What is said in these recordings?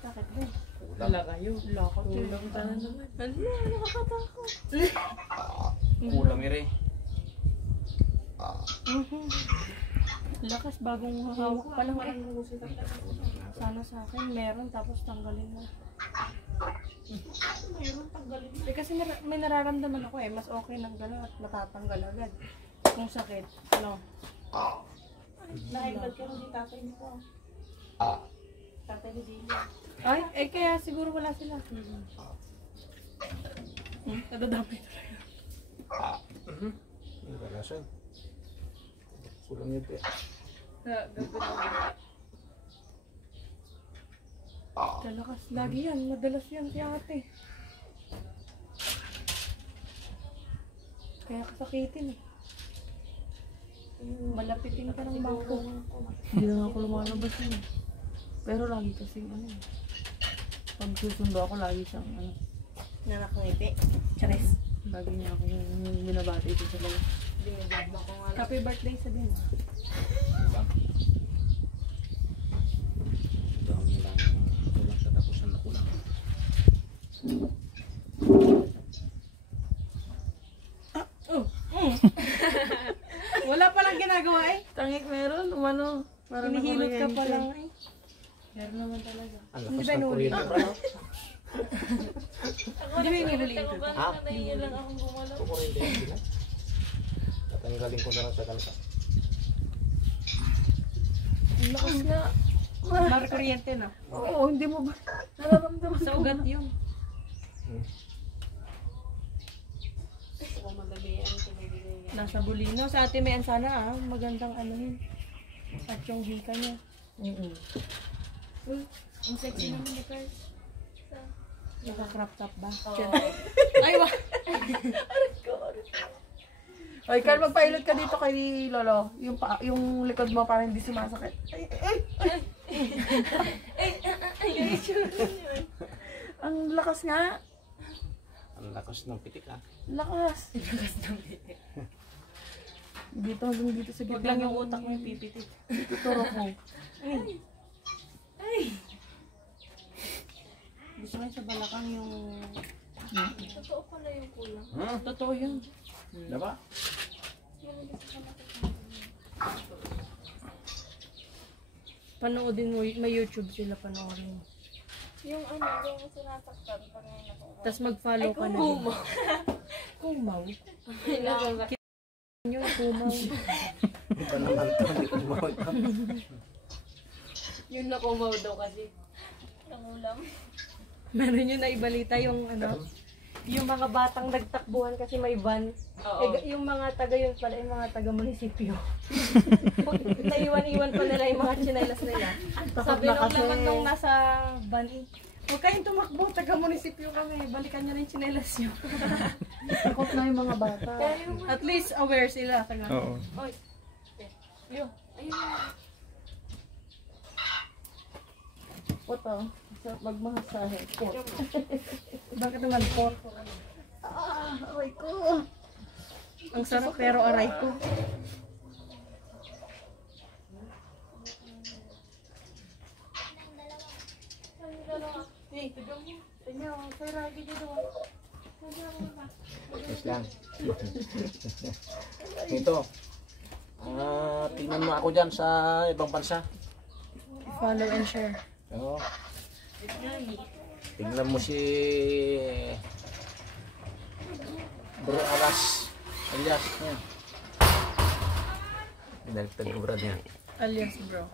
Takit din. Wala kayo. Lako. Kulang ka na naman. Ano, nakakatakot. Kulang ire. Lakas, bagong hawak pa lang. Sana sa akin meron, tapos tanggalin na. Kasi may nararamdaman ako mas okay nang gano'n at matatanggal agad. Kung sakit, ano? Nakaibat ka rin di tatay nito. Tatay ni Delia. Ay, kaya siguro wala sila. Nadadamay talaga. Wala siya. Kulang yun eh. Talakas, lagi yan. Madalas yan si ate. Kaya kasakitin eh. Malapitin ka ng bangko. Hindi na ako lumalabas yun. Pero lagi kasi pag susundo ako, lagi siyang Nanakangiti. Charis. lagi niya ako binabati ito sa labas. Dinidagma ko nga. Happy birthday sa din. Dami lang kulang sa tapusan na kulang. Wala palang ginagawa eh. Tangik meron, umano. Parang Hinihilot ka pa nakuryente. lang eh. Meron naman talaga. Ang Hindi lakas ba ng inulit? kuryente, bro. Hindi ba inililiit ko? Ha? Naiya lang akong gumalaw. Kuryente yan sila. Tatanggalin ko na lang sa kalsa. Ang lakas nga. Mar kuryente na. Oo, hindi mo ba nararamdaman Sa ugat yun. Ako malagayan. Pinagigay. Nasa Bulino. Sa ate may ansana ah. Magandang ano yun. At yung hika niya. Ang sexy naman ni Carl. Naka-crop top ba? Ay, wah! Ay, Carl, magpailot ka dito kay Lolo. Yung likod mo parang hindi sumasakit. Ang lakas nga. Ang lakas ng pitik ah. Lakas. Dito hanggang dito sa Huwag gitna. lang yung utak mo yung pipitit. Tuturo ko. Gusto ko sa balakang yung... Totoo pala yung kulang. Totoo yun. Diba? Panoodin mo, may YouTube sila panoorin. Yung ano, yung sinasaktan pag ngayon ako. Tapos mag-follow ka na. Kumaw. Yun, kumaw. Iba naman ito. Hindi ko mawag. Yun na kumaw daw kasi. Nangulam. Meron yun na ibalita yung ano, yung mga batang nagtakbuhan kasi may van. Eh, yung mga taga yun pala, yung mga taga munisipyo. Naiwan-iwan pa nila yung mga tsinelas nila. Sabi nung laman nung nasa van, huwag kayong tumakbo, taga munisipyo kami. Balikan nyo na yung tsinelas nyo. Takot na yung mga bata. At least aware sila. Taga. Oo. Oy. Yun. Ayun. Poto. Magmahasahe. Poto. Bakit naman po? Aray ko. Ang sarap pero aray ko. Hey, tignan mo. Tignan mo. Sir, lagi dito. Yes lang. Ito. Tingnan mo ako dyan sa ibang bansa. Follow and share. Oo. Tingnan mo si Bro Alas. Alias. Pinagtag ko brad niya. Alias bro.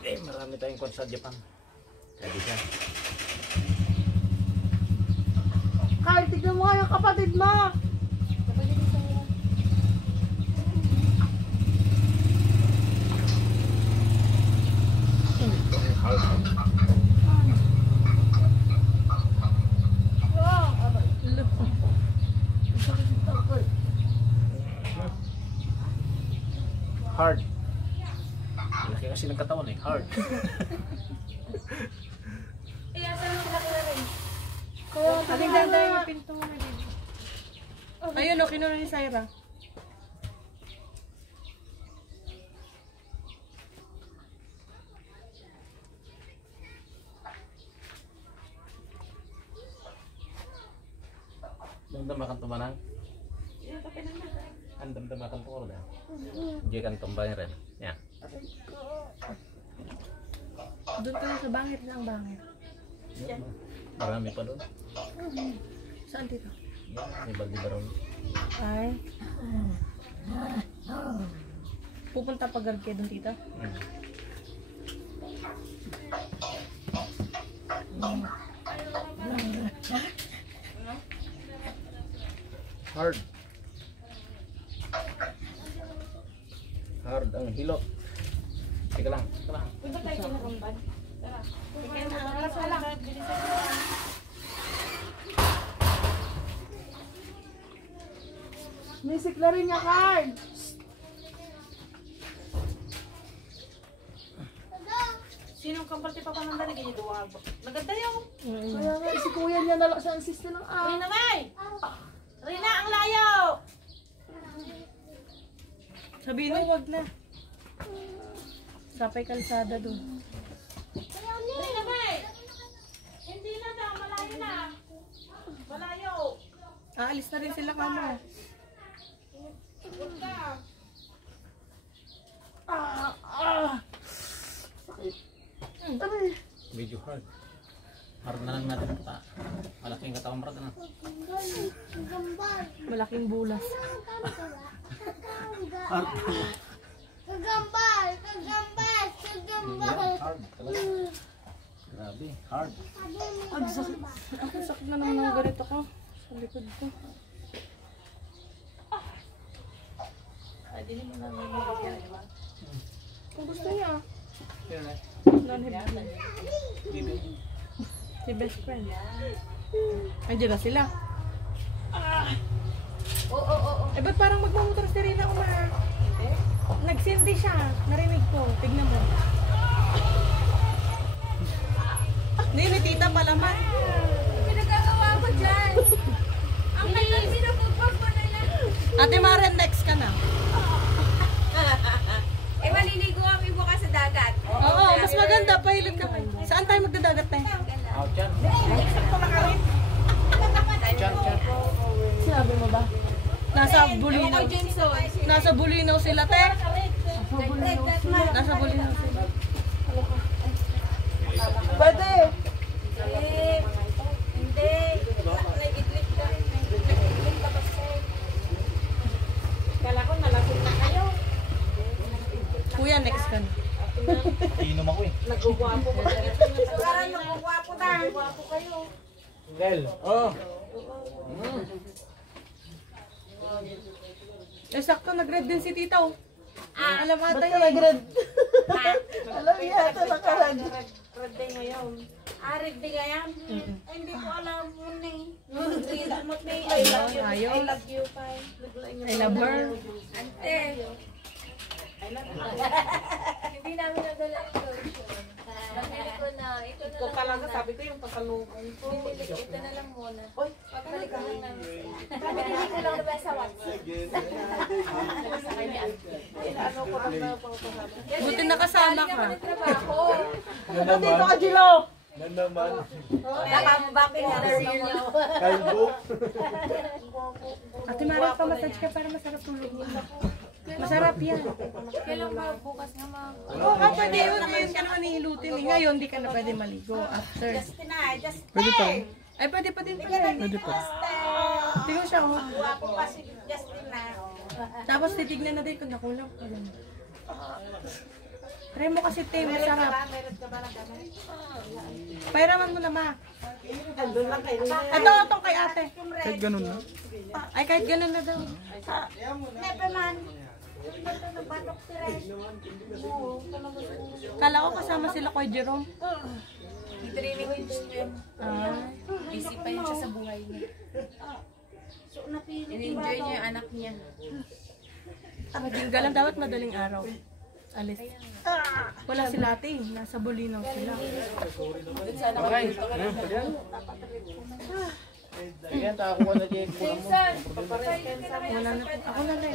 Marami tayong kwan sa Japan. Sabi siya. Carl, tignan mo nga yung kapatid mo. Hard. Laki kasi ng katawan eh. Hard. Aling ganda yung pinto mo na din. Ayun o, kinuha ni Syra. damdaman tumanang. Ang damdaman ko rin. Hindi kan tumbay rin. Yan. Doon ka na sa bangit na ang bangit. Marami pa doon. Saan dito? Yan, may baldi ba rin? Ay. Pupunta pa garke doon tita? Hard. Hard ang hilot. Teka lang, teka lang. Punta tayo kinakambad. Tara. Kaya na, alas na lang. Bilisan mo lang. Music na rin niya, card. Sinong kampal ti Papa Nanda na ganyan duwag? Maganda yung. Kaya nga, si kuya niya na lang siya ang sister ng Rina, May! Rina, ang layo! Sabihin mo, wag na. Sapay kalsada doon. Rina, May! Hindi na daw, malayo na. Malayo. Aalis na rin sila kamo. Huwag ka. Medyo hard. Hard na lang natin ito. Malaking katawan brad na. Malaking bulas. Hard. Kagambal! Kagambal! Kagambal! Yan, hard. Talaga. Grabe, hard. Ang sakit. Ang sakit na naman ng ganito ko. Sa likod ko. Dili mo na may mga di ba? Kung gusto niya. Yan eh. Non-heavy. Bibi. Si best friend. Andiyan na sila. Eh, ba't parang magmamotor si Rina Umar? Nagsinti siya. Narinig ko. Tignan mo. Hindi, ni tita pala man. Pinagagawa ko dyan! Ang kailan sinapagpag ko na lang! Ate Maren, next ka na. Eh, maliligo kami bukas sa dagat. Oo, mas maganda. Pahilot kami. Saan tayo magdadagat tayo? Out yan. Chan, chan. Sinabi mo ba? Nasa Bulinaw. Nasa Bulinaw sila, te. Nasa Bulinaw sila. Pwede. Hindi. Nag-idlit ka. Nag-idlit ka kasi. Kala ko nalasing na kayo. Kuya, next ka na. Inom ako eh. Nagugwapo ko. Parang nagugwapo na. Nagugwapo kayo. Gel. Oh. Eh, sakto, nag-red din si tita, oh. Alam Ba't ata ka yun. nag-red? Alam niya, ito nakarad. Red day ngayon. Arid di kaya? Ay, hindi ko alam mo na eh. Lamot na eh. Ayaw. I love you, Pai. I love her. Ante. Hindi namin nadala yung lotion. Nabili ko na. Ito na Ikaw lang talaga muna. sabi ko yung pasalubong ko. Binili ko. Ito na lang muna. Oy, Pagbalik ko lang namin. Binili ko lang naman sa WhatsApp. ano ko lang na pangpasama. Buti nakasama Galing ka. naman ng trabaho. Dito ka, Gilo. Nakabaki na rin niyo. Ate Mara, pa-massage ka para masarap tulog mo. Masarap yan. Kailan ba bukas nga mag... Oo, pwede yun. Ngayon ka naman nihilutin. Eh. Ngayon, di ka na pwede maligo. After. Justin na, Justin. Pwede pa. Ay, pwede pa din pala. Pwede pa. Tingnan siya, oh. Guwapo pa si Justin na. Tapos titignan na din kung nakulang ka. Try mo kasi, te. Masarap. Meron ka ba ng gamit? Pairaman mo na, ma. Andun lang kayo. Ito, itong kay ate. Kahit ganun na. Ay, kahit ganun na daw. Never man. Ito na batok si Ren. Oo, talaga. Kala ko kasama sila kay Jerome. Training ko yung student. Ah. Busy pa yun siya sa buhay niya. So, in-enjoy niya yung anak niya. Maging galang dapat madaling araw. Alis. Wala sila ate. Nasa Bulinaw sila. Okay. Ayan, takakuha na dyan. Jason! Wala na. Ako na rin.